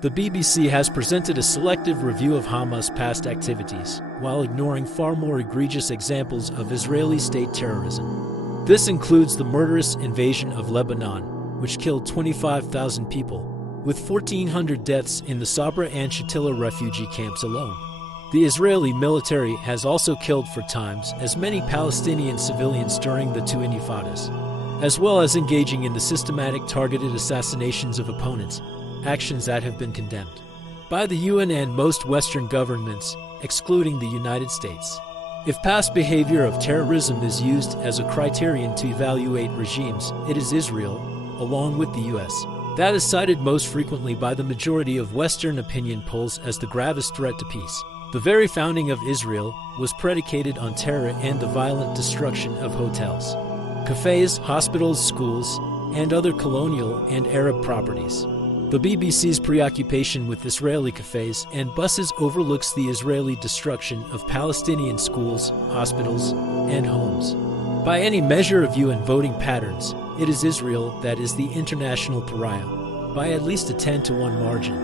The BBC has presented a selective review of Hamas' past activities, while ignoring far more egregious examples of Israeli state terrorism. This includes the murderous invasion of Lebanon, which killed 25,000 people, with 1,400 deaths in the Sabra and Shatila refugee camps alone. The Israeli military has also killed 4 times as many Palestinian civilians during the 2 Intifadas, as well as engaging in the systematic targeted assassinations of opponents, actions that have been condemned by the UN and most Western governments, excluding the United States. If past behavior of terrorism is used as a criterion to evaluate regimes, it is Israel, along with the US, that is cited most frequently by the majority of Western opinion polls as the gravest threat to peace. The very founding of Israel was predicated on terror and the violent destruction of hotels, cafes, hospitals, schools, and other colonial and Arab properties. The BBC's preoccupation with Israeli cafes and buses overlooks the Israeli destruction of Palestinian schools, hospitals, and homes. By any measure of UN voting patterns, it is Israel that is the international pariah, by at least a 10-to-1 margin.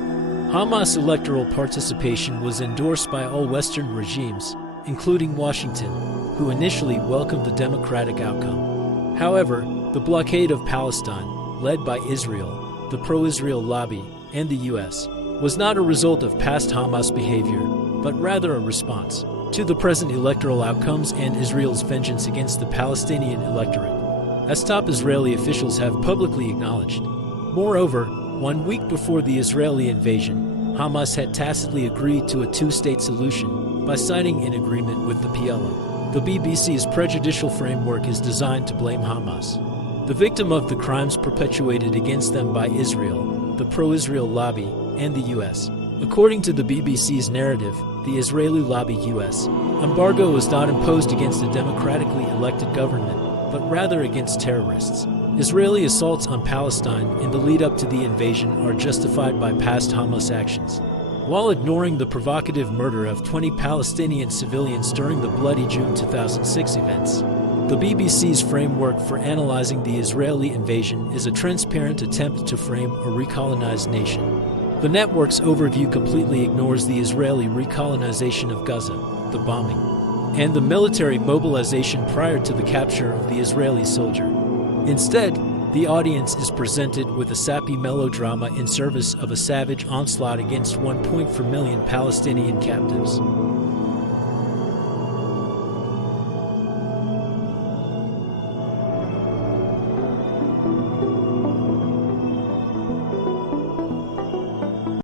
Hamas electoral participation was endorsed by all Western regimes, including Washington, who initially welcomed the democratic outcome. However, the blockade of Palestine, led by Israel, the pro-Israel lobby, and the US, was not a result of past Hamas behavior, but rather a response to the present electoral outcomes and Israel's vengeance against the Palestinian electorate, as top Israeli officials have publicly acknowledged. Moreover, 1 week before the Israeli invasion, Hamas had tacitly agreed to a 2-state solution by signing an agreement with the PLO. The BBC's prejudicial framework is designed to blame Hamas, the victim of the crimes perpetuated against them by Israel, the pro-Israel lobby, and the US. According to the BBC's narrative, the Israeli lobby US embargo was not imposed against a democratically elected government, but rather against terrorists. Israeli assaults on Palestine in the lead-up to the invasion are justified by past Hamas actions, while ignoring the provocative murder of 20 Palestinian civilians during the bloody June 2006 events. The BBC's framework for analyzing the Israeli invasion is a transparent attempt to frame a recolonized nation. The network's overview completely ignores the Israeli recolonization of Gaza, the bombing, and the military mobilization prior to the capture of the Israeli soldier. Instead, the audience is presented with a sappy melodrama in service of a savage onslaught against 1.4 million Palestinian captives.